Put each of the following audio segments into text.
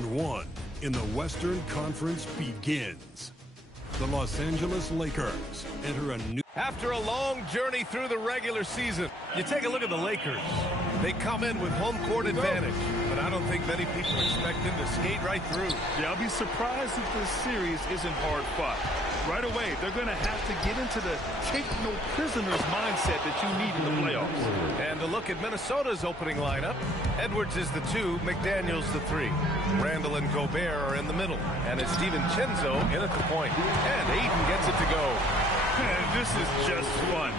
Round one in the Western Conference begins. The Los Angeles Lakers enter a new... After a long journey through the regular season, you take a look at the Lakers. They come in with home court advantage, but I don't think many people expect them to skate right through. Yeah, I'll be surprised if this series isn't hard fought. Right away, they're going to have to get into the take-no-prisoners mindset that you need in the playoffs. And a look at Minnesota's opening lineup. Edwards is the 2, McDaniels the 3. Randall and Gobert are in the middle. And it's DiVincenzo in at the point. And Ayton gets it to go. Man, this is just fun.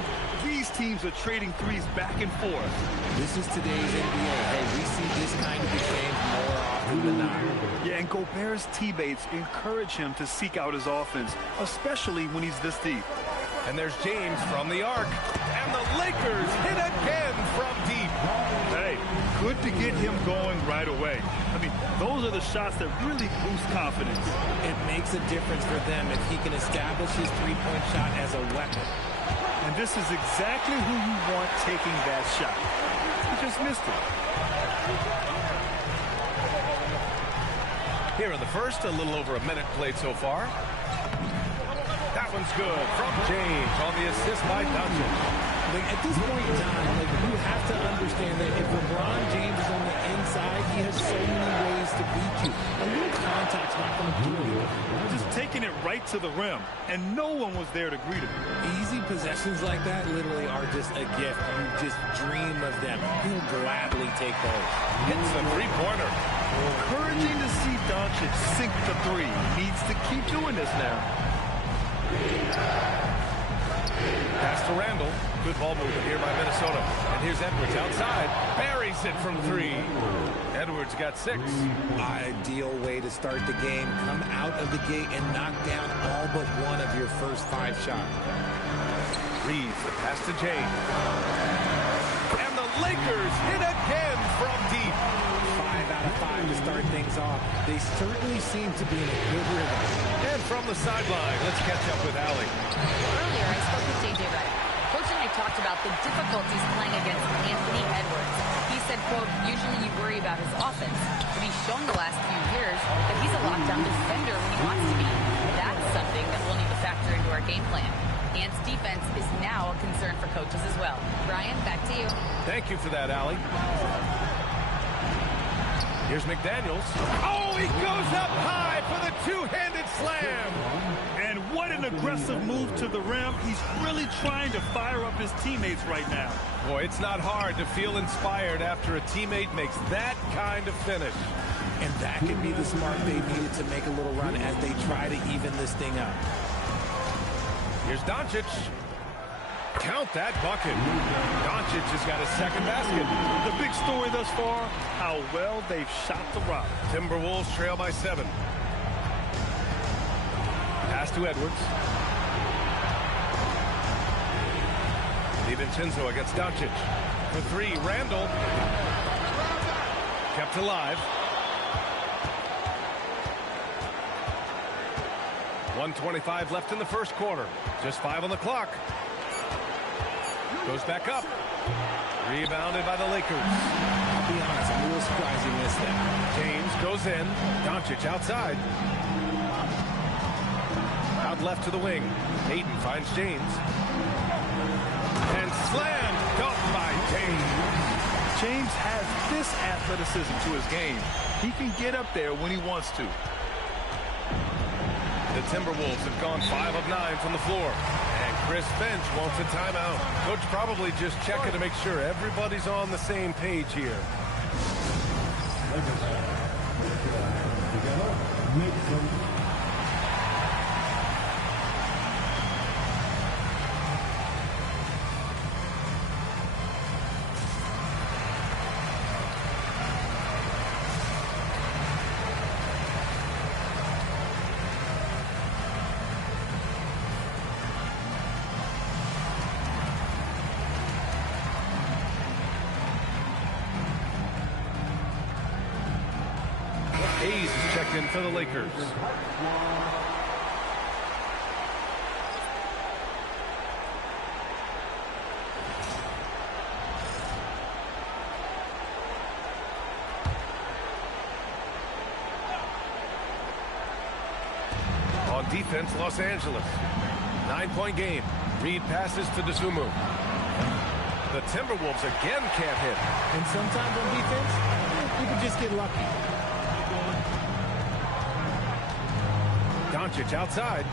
These teams are trading threes back and forth. This is today's NBA. Hey, we see this kind of exchange more often than not. Yeah, and Gobert's teammates encourage him to seek out his offense, especially when he's this deep. And there's James from the arc. And the Lakers hit again from deep. Hey, good to get him going right away. I mean, those are the shots that really boost confidence. It makes a difference for them if he can establish his three-point shot as a weapon. And this is exactly who you want taking that shot. He just missed it. Here in the first, a little over a minute played so far. That one's good from James on the assist by Doncic. Like, at this point in time, you have to understand that if LeBron James is on the inside, he has so many ways to beat you. A little contact's not going to do it. Just taking it right to the rim, and no one was there to greet him. Easy possessions like that literally are just a gift. You just dream of them. He'll gladly take those. Hits the three-pointer. Encouraging to see Doncic sink the three. Needs to keep doing this now. Pass to Randall. Good ball movement here by Minnesota. And here's Edwards outside. Buries it from 3. Edwards got 6. Ideal way to start the game. Come out of the gate and knock down all but one of your first 5 shots. Reeves, the pass to James. And the Lakers hit again from deep. 5 out of 5 to start things off. They certainly seem to be in a good rhythm. And from the sideline, let's catch up with Allie. Earlier, I spoke with J.J. Redick. Coach and I talked about the difficulties playing against Anthony Edwards. He said, quote, usually you worry about his offense, but he's shown the last few years that he's a lockdown defender when he wants to be. That's something that we'll need to factor into our game plan. Ant's defense is now a concern for coaches as well. Brian, back to you. Thank you for that, Allie. Here's McDaniels. Oh, he goes up high for the two-handed slam. And what an aggressive move to the rim. He's really trying to fire up his teammates right now. Boy, it's not hard to feel inspired after a teammate makes that kind of finish. And that could be the spark they needed to make a little run as they try to even this thing up. Here's Doncic. Count that bucket. Doncic has got his second basket. The big story thus far, how well they've shot the rock. Timberwolves trail by 7. Pass to Edwards. DiVincenzo against Doncic. For 3, Randall. Kept alive. 1:25 left in the first quarter. Just 5 on the clock. Goes back up. Rebounded by the Lakers. I'll be honest, I'm a little surprised he missed that. James goes in. Doncic outside. Out left to the wing. Ayton finds James. And slammed. Dumped by James. James has this athleticism to his game. He can get up there when he wants to. The Timberwolves have gone 5 of 9 from the floor. And Chris Finch wants a timeout. Coach probably just checking to make sure everybody's on the same page here. Hayes is checked in for the Lakers. defense, Los Angeles. 9-point game. Reed passes to Dosunmu. The Timberwolves again can't hit. And sometimes on defense, you can just get lucky. Doncic outside.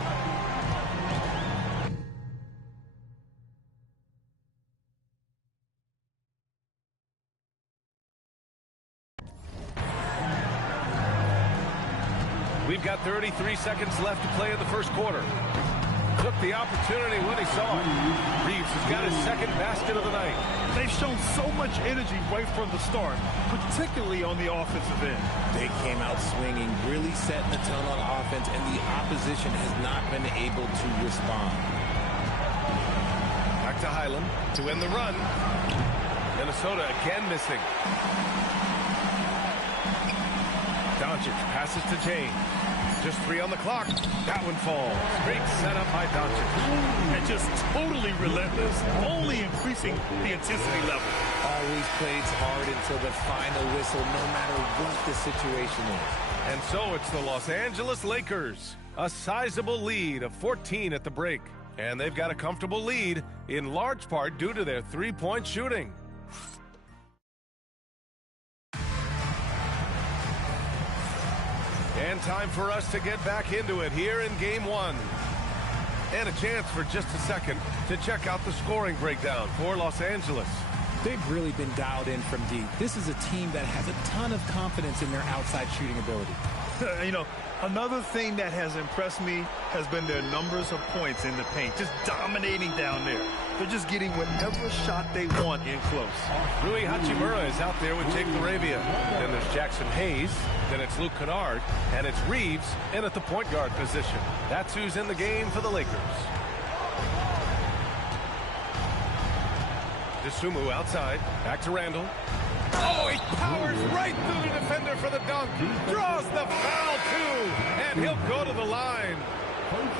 We've got 33 seconds left to play in the first quarter. Took the opportunity when he saw it. Reeves has got his second basket of the night. They've shown so much energy right from the start, particularly on the offensive end. They came out swinging, really setting the tone on offense, and the opposition has not been able to respond. Back to Highland to end the run. Minnesota again missing. Doncic passes to James. Just 3 on the clock. That one falls. Great setup by Doncic. And just totally relentless, only increasing the intensity level. Always plays hard until the final whistle, no matter what the situation is. And so it's the Los Angeles Lakers. A sizable lead of 14 at the break. And they've got a comfortable lead, in large part due to their three-point shooting. And time for us to get back into it here in Game 1. And a chance for just a second to check out the scoring breakdown for Los Angeles. They've really been dialed in from deep. This is a team that has a ton of confidence in their outside shooting ability. You know, another thing that has impressed me has been their numbers of points in the paint, just dominating down there. They're just getting whatever shot they want in close. Rui Hachimura is out there with Jake LaRavia. Then there's Jackson Hayes. Then it's Luke Kennard. And it's Reeves in at the point guard position. That's who's in the game for the Lakers. Dosunmu outside. Back to Randall. Oh, he powers right through the defender for the dunk. Draws the foul, too. And he'll go to the line.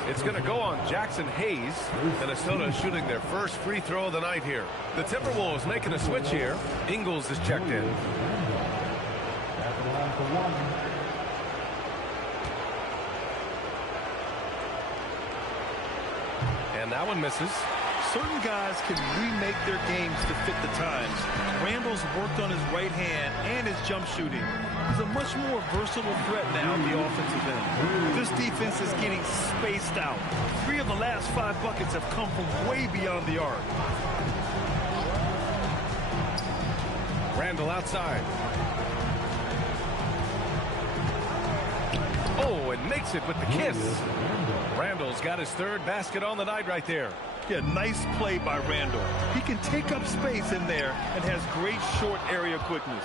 It's going to go on Jackson Hayes. Minnesota shooting their first free throw of the night here. The Timberwolves making a switch here. Ingles is checked in. And that one misses. Certain guys can remake their games to fit the times. Randall's worked on his right hand and his jump shooting. He's a much more versatile threat now on the offensive end. This defense is getting spaced out. 3 of the last 5 buckets have come from way beyond the arc. Randall outside. Oh, and makes it with the kiss. Randall's got his 3rd basket on the night right there. Yeah, nice play by Randall. He can take up space in there and has great short area quickness.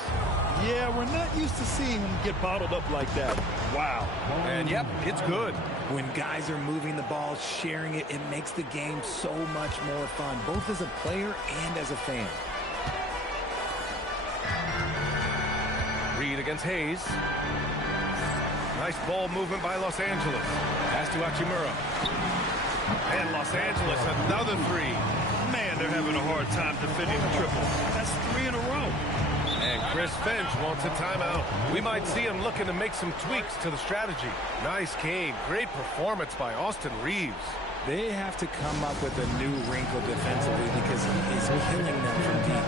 Yeah, we're not used to seeing him get bottled up like that. Wow. And yep, it's good. When guys are moving the ball, sharing it, it makes the game so much more fun, both as a player and as a fan. Reed against Hayes. Nice ball movement by Los Angeles. Pass to Hachimura. And Los Angeles, another 3. Man, they're having a hard time defending the triple. That's 3 in a row. And Chris Finch wants a timeout. We might see him looking to make some tweaks to the strategy. Nice game. Great performance by Austin Reeves. They have to come up with a new wrinkle defensively because he is killing them from deep.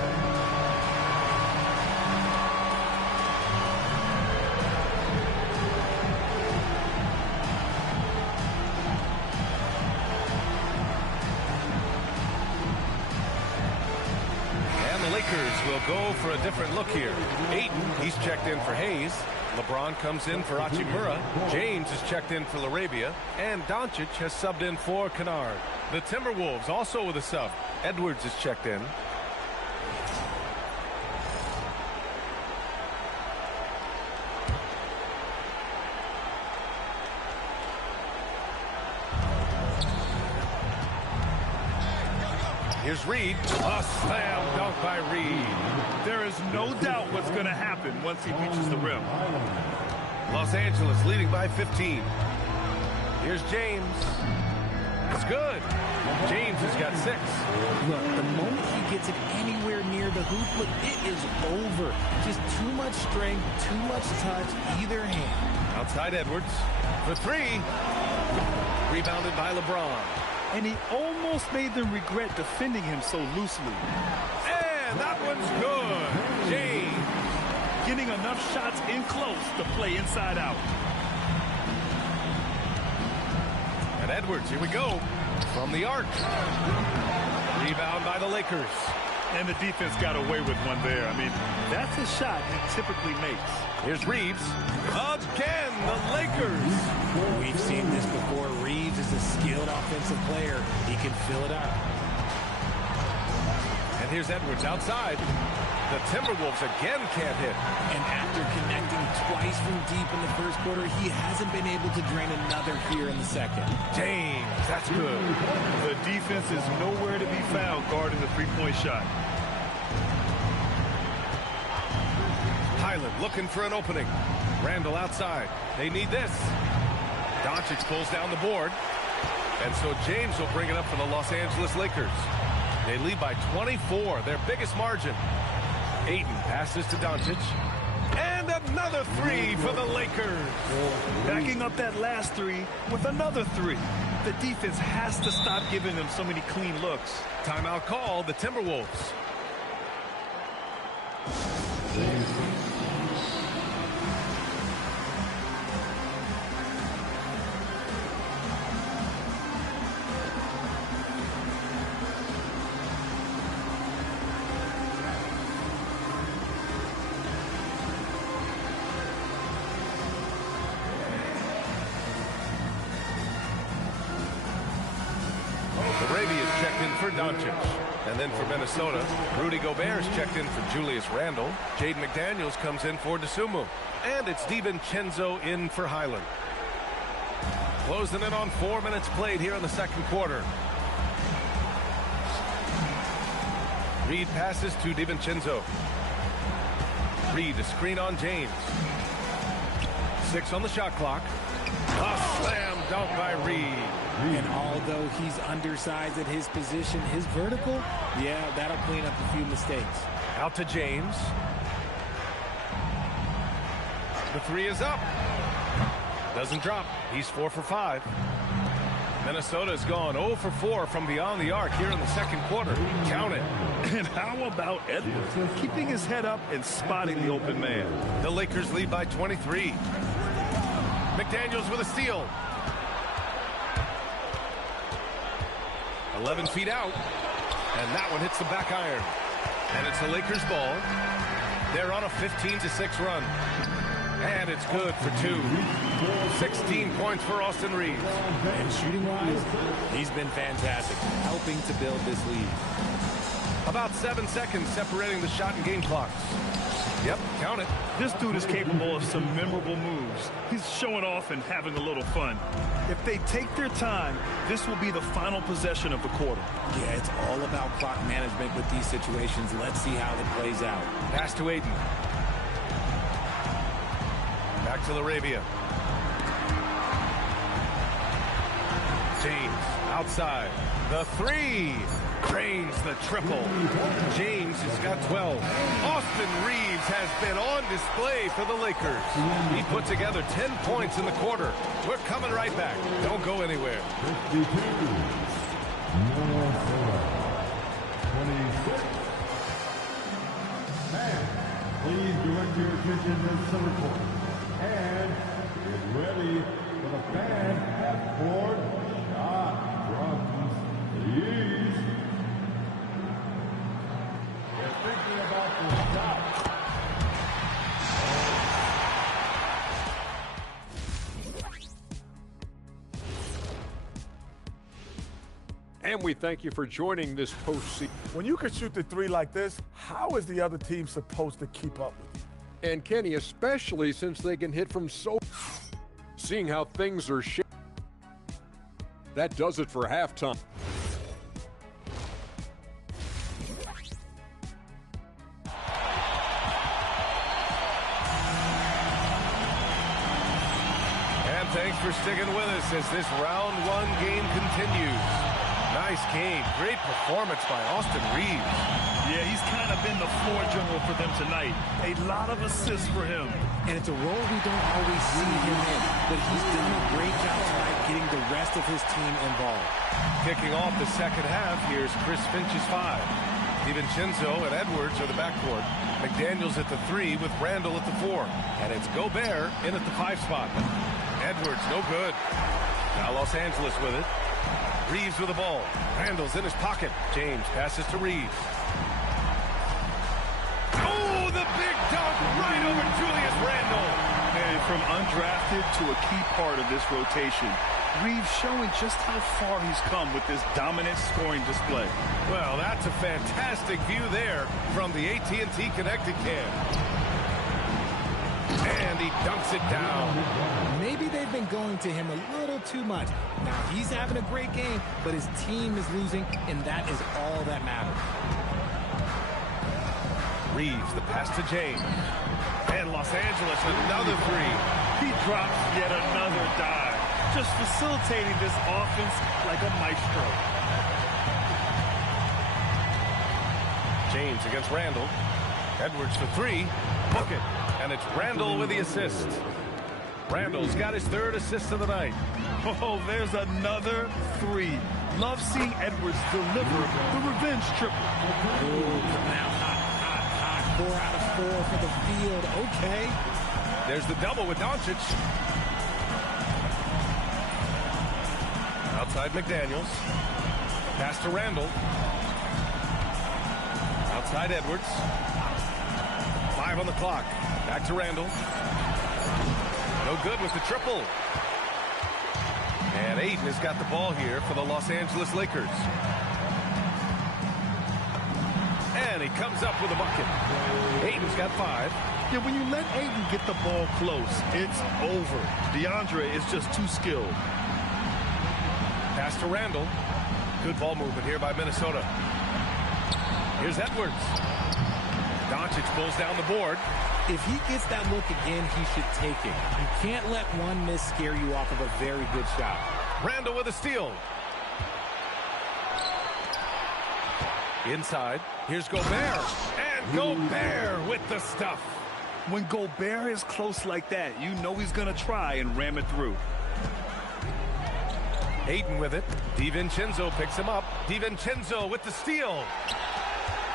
Will go for a different look here. Ayton, he's checked in for Hayes. LeBron comes in for Hachimura. James is checked in for LaRavia. And Doncic has subbed in for Kennard. The Timberwolves also with a sub. Edwards is checked in. Here's Reed. A slam dunk by Reed. There is no doubt what's going to happen once he reaches the rim. Los Angeles leading by 15. Here's James. It's good. James has got 6. Look, the moment he gets it anywhere near the hoop, look, it is over. Just too much strength, too much touch, either hand. Outside Edwards for 3. Rebounded by LeBron. And he almost made them regret defending him so loosely. And that one's good. James getting enough shots in close to play inside out. And Edwards, here we go. From the arc. Rebound by the Lakers. And the defense got away with one there. I mean, that's a shot he typically makes. Here's Reeves. Again, the Lakers. We've seen this before. Reeves is a skilled offensive player. He can fill it up. And here's Edwards outside. The Timberwolves again can't hit. And after connecting twice from deep in the first quarter, he hasn't been able to drain another here in the second. James, that's good. The defense is nowhere to be found guarding the three-point shot. Highland looking for an opening. Randall outside. They need this. Doncic pulls down the board. And so James will bring it up for the Los Angeles Lakers. They lead by 24, their biggest margin. Ayton passes to Doncic. And another three for the Lakers. Backing up that last three with another three. The defense has to stop giving them so many clean looks. Timeout call, the Timberwolves. Arabia's checked in for Doncic. And then for Minnesota, Rudy Gobert's checked in for Julius Randle. Jaden McDaniels comes in for DeSumo. And it's DiVincenzo in for Highland. Closing in on 4 minutes played here in the second quarter. Reed passes to DiVincenzo. Reed, a screen on James. 6 on the shot clock. A slam dunk by Reed. And although he's undersized at his position, his vertical, yeah, that'll clean up a few mistakes. Out to James. The three is up. Doesn't drop. He's 4 for 5. Minnesota's gone 0 for 4 from beyond the arc here in the second quarter. Count it. And how about Edwards keeping his head up and spotting the open man? The Lakers lead by 23. McDaniels with a steal. 11 feet out. And that one hits the back iron. And it's the Lakers' ball. They're on a 15-6 run. And it's good for 2. 16 points for Austin Reeves. And shooting-wise, he's been fantastic, helping to build this lead. About 7 seconds separating the shot and game clocks. Yep, count it. This dude is capable of some memorable moves. He's showing off and having a little fun. If they take their time, this will be the final possession of the quarter. Yeah, it's all about clock management with these situations. Let's see how it plays out. Pass to Ayton. Back to Arabia. James outside. The three. Drains the triple. James has got 12. Austin Reeves has been on display for the Lakers. He put together 10 points in the quarter. We're coming right back. Don't go anywhere. 52. Minnesota. 26. And please direct your attention to the center court. And get ready for the fan half-court shot drums. Please. You're thinking about the shot. And we thank you for joining this postseason. When you can shoot the three like this, how is the other team supposed to keep up with you? And Kenny, especially since they can hit from so... Seeing how things are shaped. That does it for halftime. And thanks for sticking with us as this round one game continues. Nice game. Great performance by Austin Reeves. Yeah, he's kind of been the floor general for them tonight. A lot of assists for him. And it's a role we don't always see him in, but he's done a great job tonight getting the rest of his team involved. Kicking off the second half, here's Chris Finch's 5. DiVincenzo and Edwards are the backcourt. McDaniels at the 3 with Randall at the 4. And it's Gobert in at the 5 spot. Edwards, no good. Now Los Angeles with it. Reeves with the ball. Randall's in his pocket. James passes to Reeves. Oh, the big dunk right over Julius Randle. And from undrafted to a key part of this rotation, Reeves showing just how far he's come with this dominant scoring display. Well, that's a fantastic view there from the AT&T Connected Cam. And he dunks it down. Maybe they've been going to him a little too much. Now, he's having a great game, but his team is losing, and that is all that matters. Reeves, the pass to James. And Los Angeles, another 3. He drops yet another dive, just facilitating this offense like a maestro. James against Randall. Edwards for 3. Book it. And it's Randall with the assist. Randall's got his 3rd assist of the night. Oh, there's another 3. Love seeing Edwards deliver the revenge triple. Oh, coming out hot. 4 out of 4 for the field. Okay. There's the double with Doncic. Outside McDaniels. Pass to Randall. Outside Edwards. 5 on the clock. Back to Randall. No good with the triple. And Ayton has got the ball here for the Los Angeles Lakers. And he comes up with a bucket. Ayton's got 5. Yeah, when you let Ayton get the ball close, it's over. DeAndre is just too skilled. Pass to Randall. Good ball movement here by Minnesota. Here's Edwards. Doncic pulls down the board. If he gets that look again, he should take it. You can't let one miss scare you off of a very good shot. Randall with a steal. Inside. Here's Gobert. And Gobert with the stuff. When Gobert is close like that, you know he's going to try and ram it through. Ayton with it. DiVincenzo picks him up. DiVincenzo with the steal.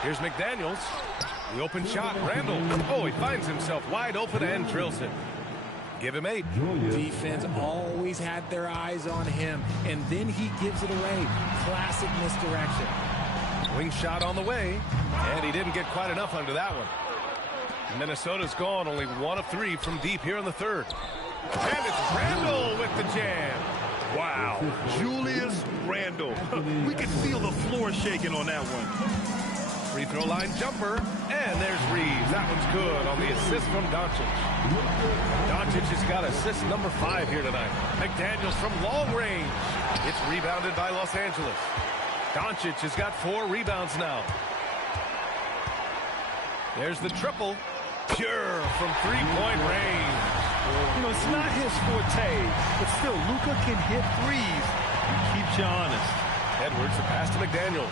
Here's McDaniels. The open shot, Randall. Oh, he finds himself wide open and drills it. Give him 8. Defense always had their eyes on him, and then he gives it away. Classic misdirection. Wing shot on the way, and he didn't get quite enough under that one. Minnesota's gone only 1 of 3 from deep here in the 3rd. And it's Randall with the jam. Wow, Julius Randall. We could feel the floor shaking on that one. Free throw line jumper, and there's Reeves. That one's good on the assist from Doncic. Doncic has got assist number 5 here tonight. McDaniels from long range. It's rebounded by Los Angeles. Doncic has got 4 rebounds now. There's the triple. Pure from 3-point range. You know, it's not his forte, but still, Luka can hit threes. Keeps you honest. Edwards, the pass to McDaniels.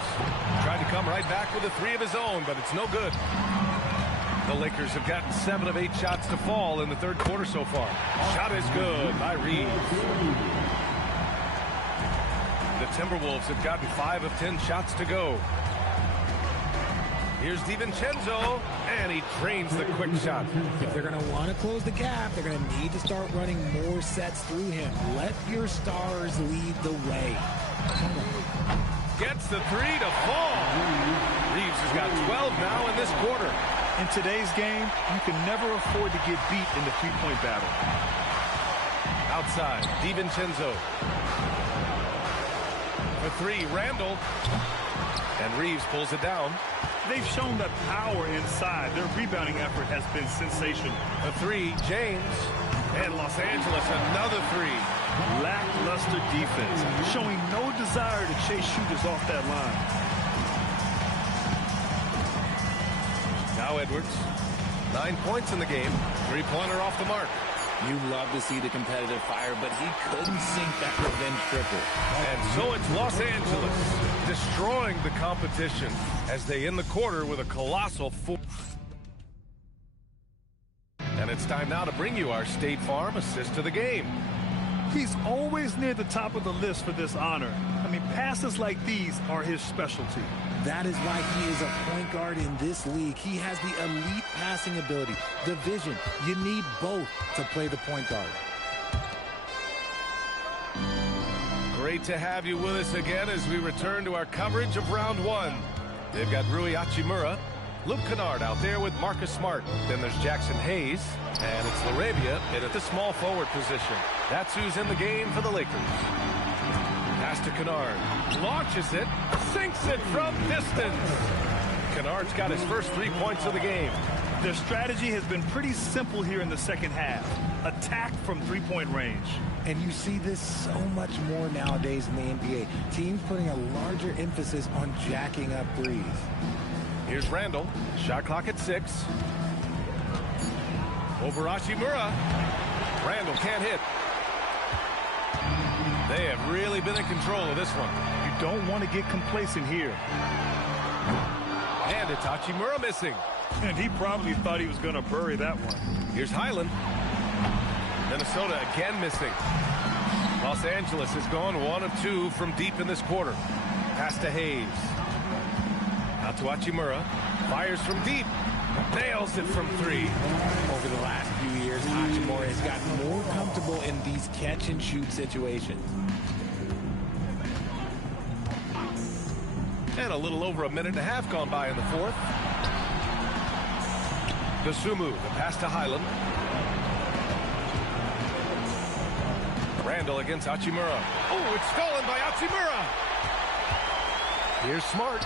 Tried to come right back with a 3 of his own, but it's no good. The Lakers have gotten 7 of 8 shots to fall in the 3rd quarter so far. Shot is good by Reeves. The Timberwolves have gotten 5 of 10 shots to go. Here's DiVincenzo, and he drains the quick shot. If they're going to want to close the gap, they're going to need to start running more sets through him. Let your stars lead the way. Gets the 3 to fall. Reeves has got 12 now in this quarter. In today's game, you can never afford to get beat in the 3-point battle. Outside, DiVincenzo. For 3, Randall. And Reeves pulls it down. They've shown that power inside. Their rebounding effort has been sensational. A 3, James. And Los Angeles, another 3. Lackluster defense, showing no desire to chase shooters off that line. Now Edwards. 9 points in the game. 3-pointer off the mark. You love to see the competitive fire, but he couldn't sink that revenge triple. And so it's Los Angeles destroying the competition as they end the quarter with a colossal 4. And it's time now to bring you our State Farm assist to the game. He's always near the top of the list for this honor. I mean, passes like these are his specialty. That is why he is a point guard in this league. He has the elite passing ability, the vision. You need both to play the point guard. Great to have you with us again as we return to our coverage of round one. They've got Rui Hachimura, Luke Kennard out there with Marcus Smart. Then there's Jackson Hayes, and it's Laravia in at the small forward position. That's who's in the game for the Lakers. Pass to Kennard. Launches it. Sinks it from distance. Kennard's got his first 3 points of the game. Their strategy has been pretty simple here in the second half. Attack from three-point range. And you see this so much more nowadays in the NBA. Teams putting a larger emphasis on jacking up threes. Here's Randall. Shot clock at 6. Over Hachimura. Randall can't hit. They have really been in control of this one. You don't want to get complacent here. And it's Hachimura missing. And he probably thought he was going to bury that one. Here's Highland. Minnesota again missing. Los Angeles has gone 1 of 2 from deep in this quarter. Pass to Hayes. Out to Hachimura. Fires from deep. Nails it from 3. Over the last few years, Hachimura has gotten more comfortable in these catch-and-shoot situations. And a little over a minute and a half gone by in the fourth. Dosunmu, the pass to Highland. Randall against Hachimura. Oh, it's stolen by Hachimura. Here's Smart.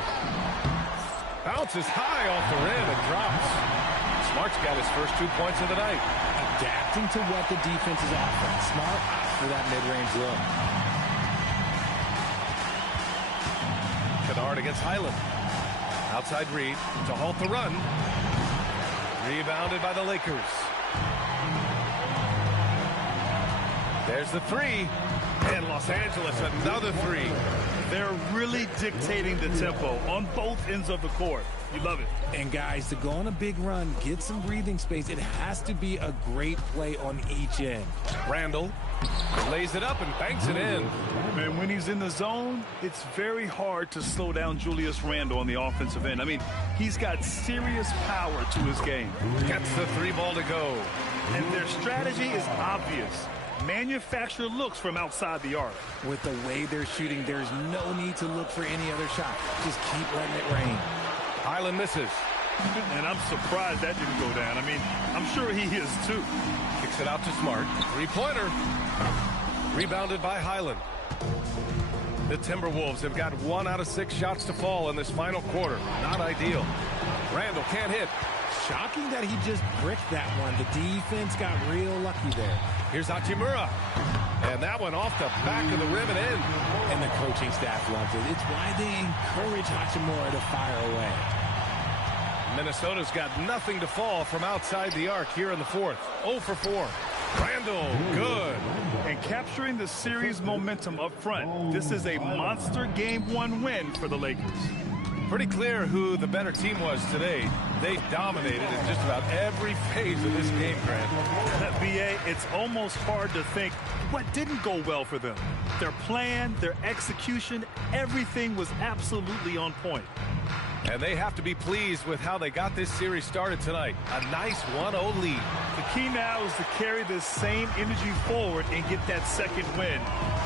Bounces high off the rim and drops. Smart's got his first 2 points of the night. Adapting to what the defense is offering. Smart for that mid-range look. Kennard against Highland. Outside Reed to halt the run. Rebounded by the Lakers. There's the 3. And Los Angeles another 3. They're really dictating the tempo on both ends of the court. You love it. And guys, to go on a big run, get some breathing space, it has to be a great play on each end. Randall lays it up and banks it in. Man, when he's in the zone, it's very hard to slow down Julius Randle on the offensive end. I mean, he's got serious power to his game. Gets the 3 ball to go. And their strategy is obvious. Manufacture looks from outside the arc. With the way they're shooting, there's no need to look for any other shot. Just keep letting it rain. Highland misses. And I'm surprised that didn't go down. I mean, I'm sure he is too. Kicks it out to Smart. 3-pointer. Rebounded by Highland. The Timberwolves have got 1 out of 6 shots to fall in this final quarter. Not ideal. Randall can't hit. Shocking that he just bricked that one. The defense got real lucky there. Here's Hachimura. And that one off the back of the rim and in. And the coaching staff loves it. It's why they encourage Hachimura to fire away. Minnesota's got nothing to fall from outside the arc here in the fourth. 0 for 4. Randall, good. And capturing the series momentum up front. This is a monster Game 1 win for the Lakers. Pretty clear who the better team was today. They dominated in just about every phase of this game, Grant. B.A., it's almost hard to think what didn't go well for them. Their plan, their execution, everything was absolutely on point. And they have to be pleased with how they got this series started tonight. A nice 1-0 lead. The key now is to carry this same energy forward and get that second win.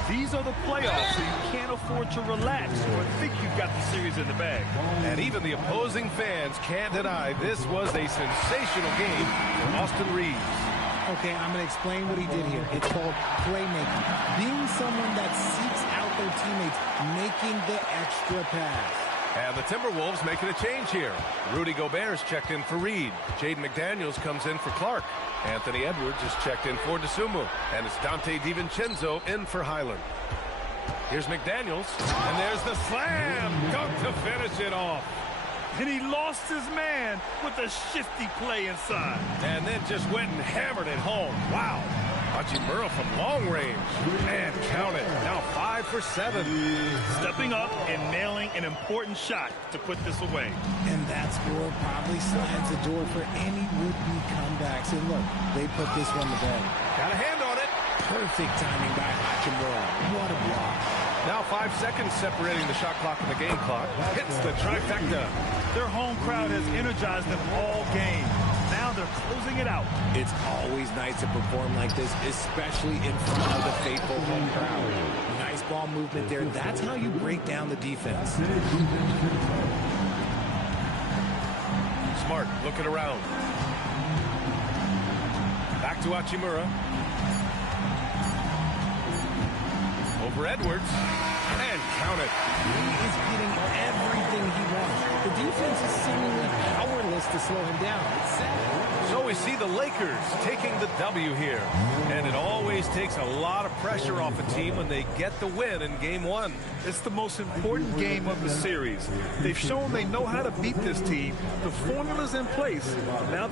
These are the playoffs, so you can't afford to relax or think you've got the series in the bag. And even the opposing fans can't deny this was a sensational game for Austin Reeves. Okay, I'm going to explain what he did here. It's called playmaking. Being someone that seeks out their teammates, making the extra pass. And the Timberwolves making a change here. Rudy Gobert's checked in for Reed. Jaden McDaniels comes in for Clark. Anthony Edwards is checked in for Dosunmu. And it's Dante DiVincenzo in for Highland. Here's McDaniels. And there's the slam dunk to finish it off. And he lost his man with a shifty play inside. And then just went and hammered it home. Wow. Hachimura from long range. And count it. Now 5 for 7. Stepping up and nailing an important shot to put this away. And that score probably slams the door for any would-be comebacks. And look, they put this one to bed. Got a hand on it. Perfect timing by Hachimura. What a block. Now 5 seconds separating the shot clock and the game clock. Hits the trifecta. Their home crowd has energized them all game. Now they're closing it out. It's always nice to perform like this, especially in front of the faithful home crowd. Nice ball movement there. That's how you break down the defense. Smart looking around. Back to Hachimura. Over Edwards. And count it. He is getting everything he wants. The defense is seemingly powerless to slow him down. It's sad. So we see the Lakers taking the W here. And it always takes a lot of pressure off a team when they get the win in Game 1. It's the most important game of the series. They've shown they know how to beat this team. The formula's in place. Now